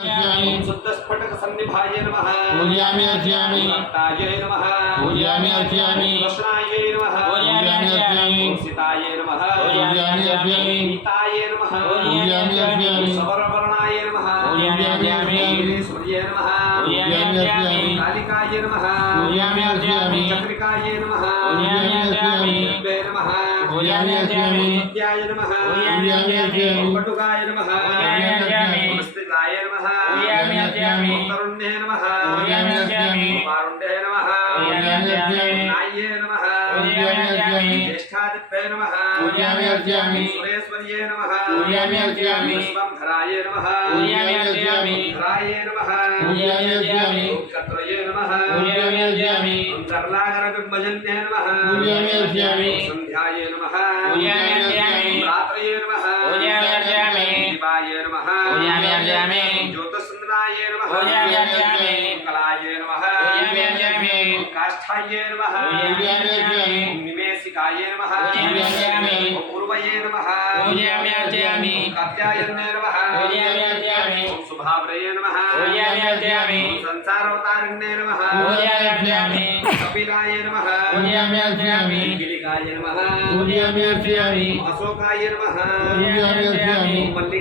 शुद्धस्फटिक सन्निभाय नमः पूजयामि अर्चयामि रक्ताय नमः पूजयामि अर्चयामि कृष्णाय नमः पूजयामि अर्चयामि सीताय नमः पूजयामि अर्चयामि गीताय नमः पूजयामि अर्चयामि सवर्णवर्णाय नमः पूजयामि अर्चयामि सूर्याय नमः पूजयामि अर्चयामि कालिकाय नमः पूजयामि अर्चयामि चक्रिकाय नमः पूजयामि अर्चयामि दुर्गे नमः पूजयामि अर्चयामि सत्याय नमः पूजयामि अर्चयामि कटुकाय नमः नमस्तेय नमः पूजयामि अर्चयामि तरुण्ये नमः पूजयामि अर्चयामि कारुण्ये नमः पूजयामि अर्चयामि नाये नमः पूजयामि अर्चयामि ज्येष्ठादित्ये नमः पूजयामि अर्चयामि सुरेश्वर्ये नमः पूजयामि अर्चयामि विश्वंभराय नमः पूजयामि अर्चयामि धराय नमः पूजयामि अर्चयामि क्षत्रये नमः पूजयामि अर्चयामि कर्लागरबिम्बजन्ये नमः पूजयामि अर्चयामि सन्ध्याय नमः पूजयामि अर्चयामि रात्रये नमः पूजयामि अर्चयामि दिवाय नमः पूजयामि अर्चयामि ज्योतिस्सुन्दराय नमः पूजयामि अर्चयामि कलाय नमः पूजयामि अर्चयामि काष्ठाय नमः पूजयामि अर्चयामि निमेषिकाय नमः पूजयामि अर्चयामि पूर्वये नमः पूजयामि अर्चयामि कात्यायने नमः पूजयामि अर्चयामि सुभाव्रये नमः पूजयामि अर्चयामि संसारावतारिणे नमः पूजयामि अर्चयामि कपिलाय नमः पूजयामि अर्चयामि गिरिकाय नमः पूजयामि अर्चयामि अशोकाय नमः पूजयामि अर्चयामि मल्लिकाय